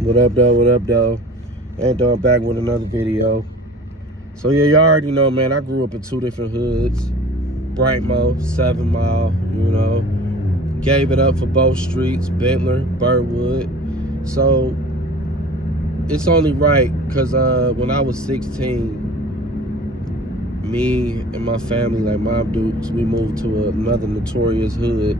What up, though? What up, though? And back with another video. So yeah, y'all already know, man. I grew up in two different hoods. Brighton, 7 Mile. Gave it up for both streets, Bentler, Birdwood. So it's only right, cause when I was 16, me and my family, like Mob Dukes, we moved to another notorious hood,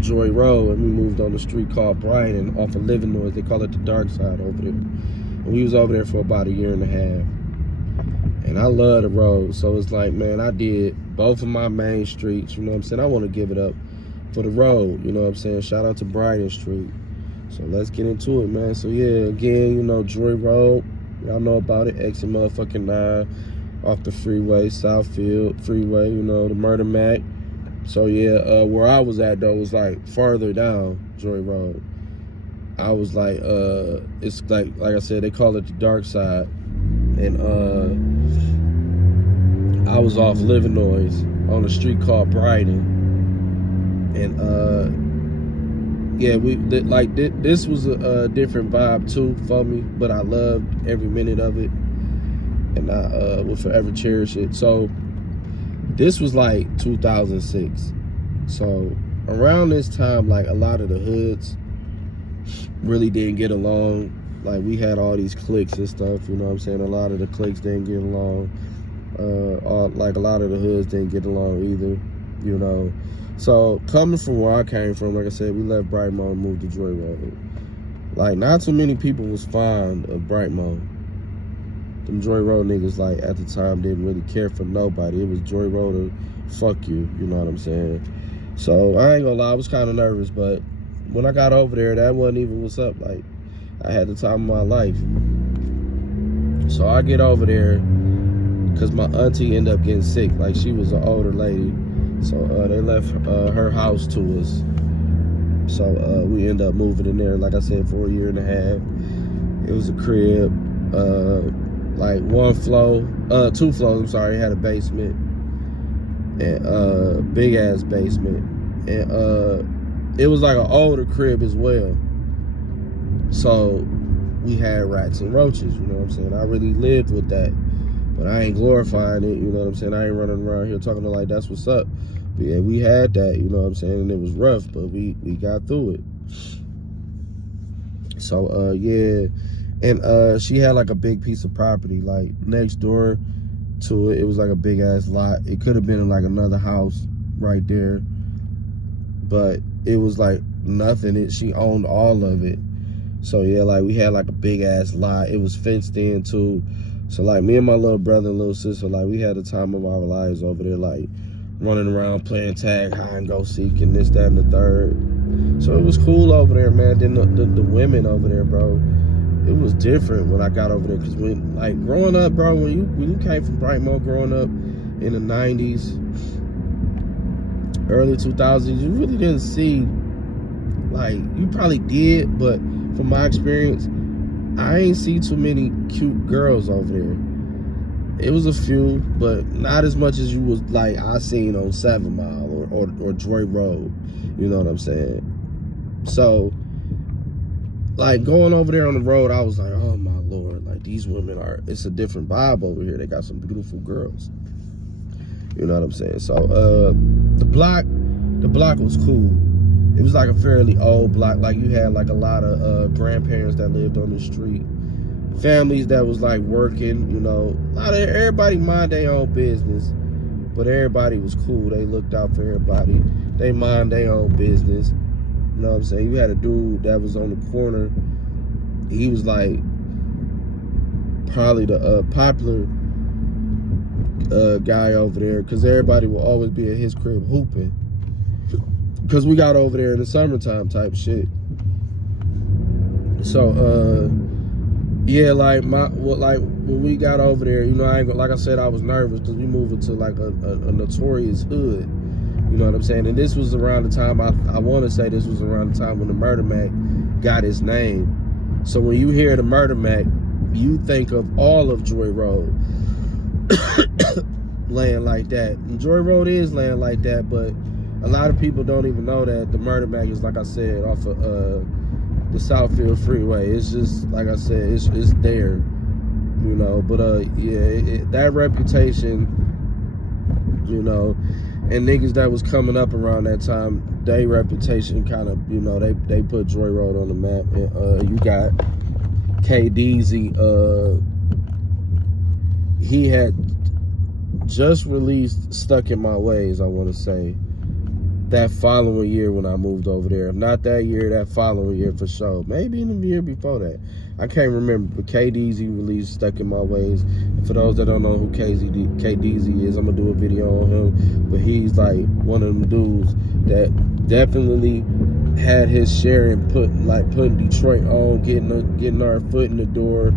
Joy Road, and we moved on a street called Bryden off of Livernois. They call it the dark side over there. And we was over there for about 1.5 years. And I love the road. So it's like, man, I did both of my main streets, you know what I'm saying? I want to give it up for the road, you know what I'm saying? Shout out to Bryden Street. So let's get into it, man. So yeah, again, Joy Road, y'all know about it, exit motherfucking 9 off the freeway, Southfield Freeway, the Murder Mac. So yeah, where I was at though was like farther down Joy Road. I was like, it's like I said, they call it the dark side. And I was off Livernois on a street called Bryden. And yeah, this was a different vibe too for me, but I loved every minute of it. And I will forever cherish it. So this was like 2006. So around this time, like a lot of the hoods really didn't get along. Like we had all these cliques and stuff, you know what I'm saying? A lot of the cliques didn't get along. Like a lot of the hoods didn't get along either, So coming from where I came from, like I said, we left Brighton and moved to Joy Road. Like not too many people was fond of Brighton. Them Joy Road niggas, like, at the time, didn't really care for nobody. It was Joy Road or fuck you, you know what I'm saying? So, I ain't gonna lie, I was kind of nervous, but when I got over there, that wasn't even what's up. Like, I had the time of my life. So, I get over there, because my auntie ended up getting sick. Like, she was an older lady. So, they left her house to us. So, we ended up moving in there, like I said, for 1.5 years. It was a crib. Like 2 floors, I'm sorry, it had a basement and big ass basement, and it was like an older crib as well. So we had rats and roaches, you know what I'm saying? I really lived with that, but I ain't glorifying it, you know what I'm saying? I ain't running around here talking like that's what's up. But yeah, we had that, you know what I'm saying? And it was rough, but we got through it. So yeah. And she had like a big piece of property, like next door to it. It was like a big ass lot. It could have been like another house right there, but it was like nothing. She owned all of it. So yeah, like we had like a big ass lot. It was fenced in too. So like me and my little brother and little sister, like we had the time of our lives over there, like running around playing tag, hide and go seek, and this, that, and the third. So it was cool over there, man. Then the women over there, bro. It was different when I got over there, because when, like, growing up, bro, when you came from Brighton growing up in the 90s, early 2000s, you really didn't see, like, you probably did, but from my experience, I ain't see too many cute girls over there. It was a few, but not as much as you was, like, I seen on 7 Mile or Joy Road, you know what I'm saying? So, like, going over there on the road, I was like, oh my Lord, like, these women it's a different vibe over here. They got some beautiful girls. You know what I'm saying? So, the block was cool. It was like a fairly old block. Like, you had like a lot of grandparents that lived on the street. Families that was like working, everybody mind their own business. But everybody was cool. They looked out for everybody. They mind their own business. You know what I'm saying? You had a dude that was on the corner. He was like probably the popular guy over there, because everybody will always be at his crib hooping. Because we got over there in the summertime type shit. So yeah, like when we got over there, like I said, I was nervous because we moved into like a notorious hood. You know what I'm saying? And this was around the time, I want to say this was around the time when the Murder Mac got his name. So when you hear the Murder Mac, you think of all of Joy Road laying like that. And Joy Road is laying like that, but a lot of people don't even know that the Murder Mac is, like I said, off of the Southfield Freeway. It's just, like I said, it's there, you know. But yeah, that reputation, you know, and niggas that was coming up around that time, their reputation kind of, you know, they put Joy Road on the map. And you got KDZ, he had just released Stuck in My Ways, I want to say, that following year when I moved over there. If not that year, that following year for sure. Maybe in the year before that. I can't remember, but KDZ released Stuck in My Ways. And for those that don't know who KDZ is, I'm going to do a video on him. But he's like one of them dudes that definitely had his share in putting Detroit on, getting our foot in the door.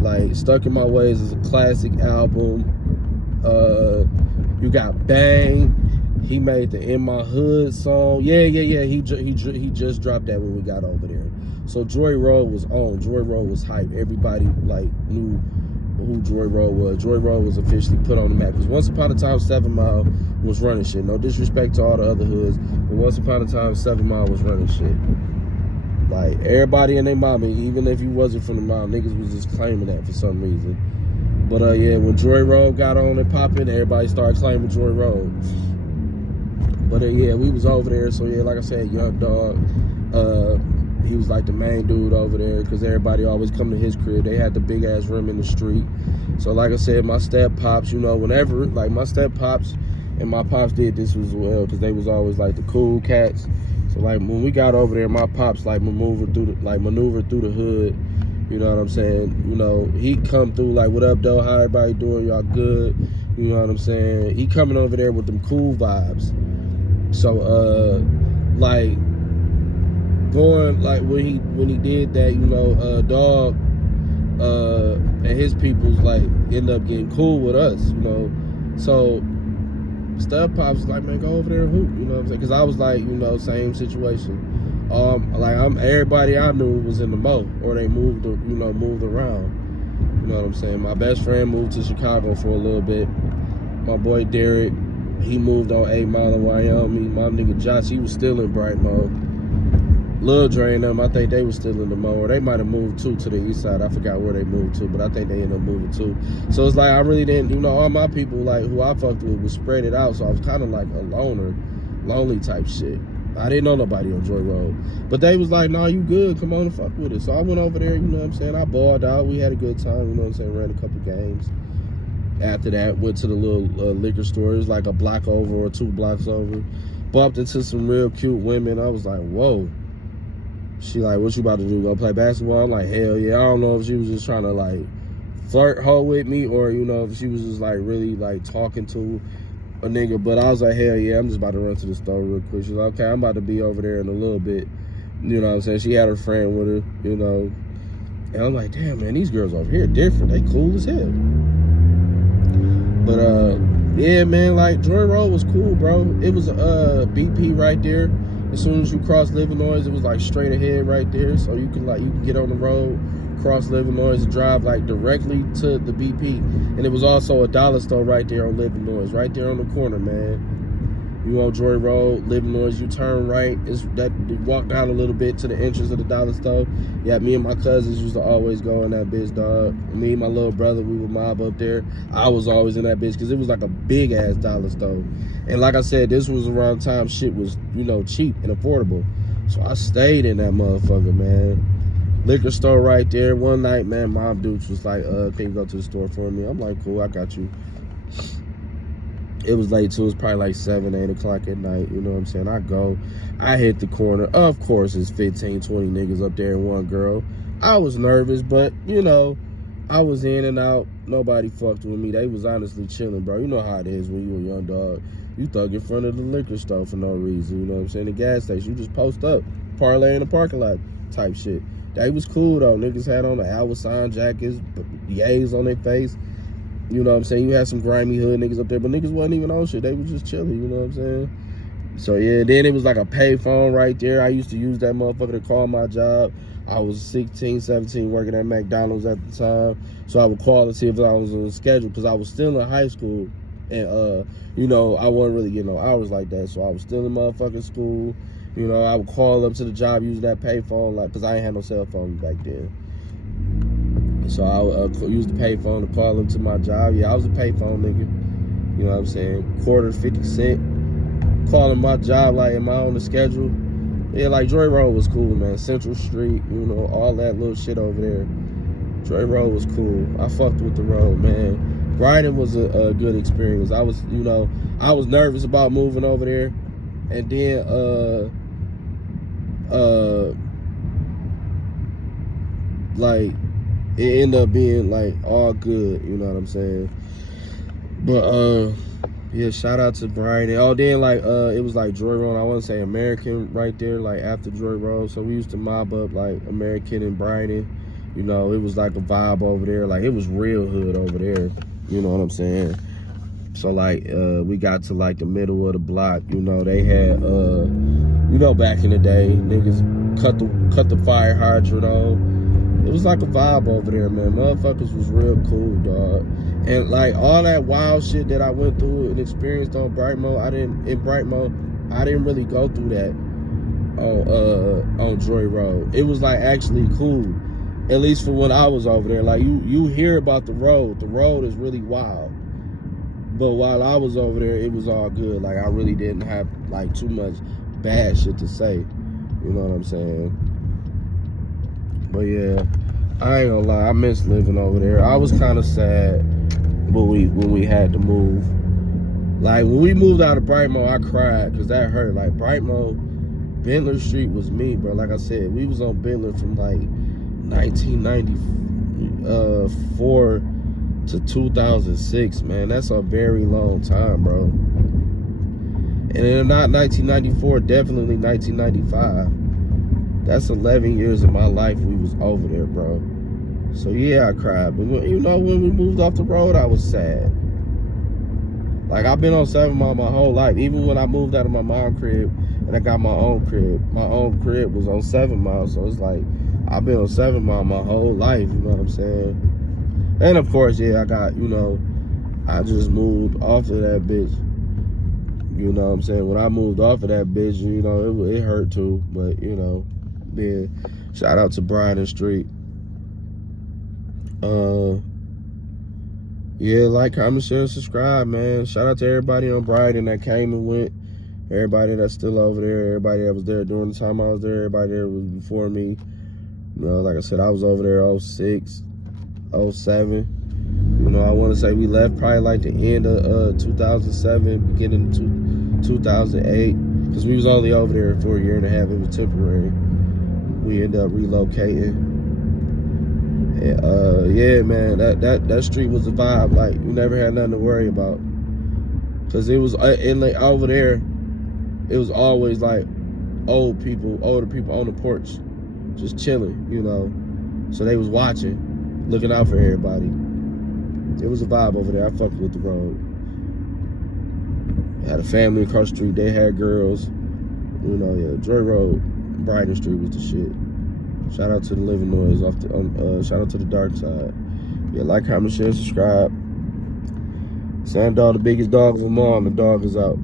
Like, Stuck in My Ways is a classic album. You got Bang. He made the In My Hood song. Yeah. He just dropped that when we got over there. So Joy Road was on. Joy Road was hype. Everybody like knew who Joy Road was. Joy Road was officially put on the map. Because once upon a time, 7 Mile was running shit. No disrespect to all the other hoods, but once upon a time, 7 Mile was running shit. Like, everybody and their mama, even if you wasn't from the mile, niggas was just claiming that for some reason. But yeah, when Joy Road got on and popping, everybody started claiming Joy Road. But yeah, we was over there. So yeah, like I said, Young Dog, he was like the main dude over there because everybody always come to his crib. They had the big ass room in the street. So like I said, my step pops, you know, whenever, like my step pops and my pops did this as well because they was always like the cool cats. So like when we got over there, my pops like maneuvered through the hood. You know what I'm saying? You know, he come through like, what up, though? How everybody doing? Y'all good? You know what I'm saying? He coming over there with them cool vibes. So like going like when he did that, you know, Dog and his peoples like end up getting cool with us, you know. So Stub Pops was like, man, go over there and hoop, you know what I'm saying? Because I was like, you know, same situation. Like everybody I knew was in the Mo, or they moved around. You know what I'm saying? My best friend moved to Chicago for a little bit. My boy Derek, he moved on 8 Mile in Wyoming. My nigga Josh, he was still in Brighton Mo. Lil Dre and them, I think they was still in the Mo, or they might have moved too to the east side. I forgot where they moved to, but I think they ended up moving too. So it's like I really didn't, you know, all my people like who I fucked with was spread it out. So I was kind of like a loner, lonely type shit. I didn't know nobody on Joy Road. But they was like, nah, you good, come on and fuck with it. So I went over there, you know what I'm saying? I balled out, we had a good time, you know what I'm saying? Ran a couple games. After that, went to the little liquor store. It was like a block over or 2 blocks over. Bumped into some real cute women. I was like, whoa. She like, what you about to do, go play basketball? I'm like, hell yeah. I don't know if she was just trying to like flirt hoe with me, or, you know, if she was just like really like talking to a nigga. But I was like, hell yeah, I'm just about to run to the store real quick. She's like, okay, I'm about to be over there in a little bit. You know what I'm saying? She had her friend with her, you know. And I'm like, damn, man, these girls over here different. They cool as hell. But yeah, man, like Joy Road was cool, bro. It was a BP right there. As soon as you cross Livernois, it was like straight ahead right there. So you can get on the road, cross Livernois, drive like directly to the BP. And it was also a dollar store right there on Livernois, right there on the corner, man. You on Joy Road, Livernois, you turn right. You walk down a little bit to the entrance of the dollar store. Yeah, me and my cousins used to always go in that bitch, dog. Me and my little brother, we would mob up there. I was always in that bitch because it was like a big ass dollar store. And like I said, this was around time shit was, you know, cheap and affordable. So I stayed in that motherfucker, man. Liquor store right there. One night, man, Mom Dukes was like, can you go to the store for me? I'm like, cool, I got you. It was late too. It was probably like 7, 8 o'clock at night. You know what I'm saying? I hit the corner. Of course, it's 15, 20 niggas up there and one girl. I was nervous, but, you know, I was in and out. Nobody fucked with me. They was honestly chilling, bro. You know how it is when you a young dog. You thug in front of the liquor store for no reason. You know what I'm saying? The gas station. You just post up. Parlay in the parking lot type shit. They was cool, though. Niggas had on the Alwa sign jackets, yays on their face. You know what I'm saying? You had some grimy hood niggas up there, but niggas wasn't even on shit. They was just chilling, you know what I'm saying? So, yeah, then it was like a pay phone right there. I used to use that motherfucker to call my job. I was 16, 17, working at McDonald's at the time. So I would call and see if I was on the schedule because I was still in high school. And, you know, I wasn't really getting no hours like that. So I was still in motherfucking school. You know, I would call up to the job using that payphone, like, because I ain't had no cell phone back then. So I would use the payphone to call up to my job. Yeah, I was a payphone nigga. You know what I'm saying? Quarter, 50 cent. Calling my job, like, am I on the schedule? Yeah, like, Joy Road was cool, man. Central Street, you know, all that little shit over there. Joy Road was cool. I fucked with the road, man. Bryden was a good experience. I was, you know, I was nervous about moving over there. And then, like, it ended up being, like, all good, you know what I'm saying? But, yeah, shout out to Bryden. Oh, then, like, it was, like, Joy Road. I want to say American right there, like, after Joy Road. So we used to mob up, like, American and Bryden. You know, it was, like, a vibe over there. Like, it was real hood over there. You know what I'm saying? So, like, we got to, like, the middle of the block. You know, they had, you know, back in the day, niggas cut the fire hydrant on. It was like a vibe over there, man. Motherfuckers was real cool, dog. And, like, all that wild shit that I went through and experienced on Brighton, I didn't really go through that on Joy Road. It was, like, actually cool. At least for when I was over there. Like, you hear about the road. The road is really wild. But while I was over there, it was all good. Like, I really didn't have, like, too much bad shit to say. You know what I'm saying? But, yeah, I ain't gonna lie. I miss living over there. I was kind of sad when we had to move. Like, when we moved out of Brighton, I cried because that hurt. Like, Brighton, Bentler Street was me, bro. Like I said, we was on Bentler from, like, 1994 to 2006, man. That's a very long time, bro. And if not 1994, definitely 1995. That's 11 years of my life we was over there, bro. So yeah, I cried. But you know, when we moved off the road, I was sad. Like, I've been on 7 Mile my whole life. Even when I moved out of my mom's crib and I got my own crib was on 7 Mile. So it's like, I've been on 7 Mile my whole life, you know what I'm saying? And of course, yeah, I got, you know, I just moved off of that bitch. You know what I'm saying? When I moved off of that bitch, you know, it hurt too. But, you know, man, shout out to Bryden Street. Yeah, like, comment, share, and subscribe, man. Shout out to everybody on Bryden that came and went. Everybody that's still over there. Everybody that was there during the time I was there. Everybody that was before me. You know, like I said, I was over there 06, 07. You know, I want to say we left probably like the end of 2007, beginning of 2008. Because we was only over there for a year and a half. It was temporary. We ended up relocating. And, yeah, man, that street was a vibe. Like, you never had nothing to worry about. Because it was, and like over there, it was always like older people on the porch, just chilling, you know. So they was watching, looking out for everybody. It was a vibe over there. I fucked with the road. Had a family across the street. They had girls. You know, yeah. Joy Road, Bryden Street was the shit. Shout out to the Living Noise shout out to the Dark Side. Yeah, like, comment, share, subscribe. Sandal, the biggest dog of them all, and the dog is out.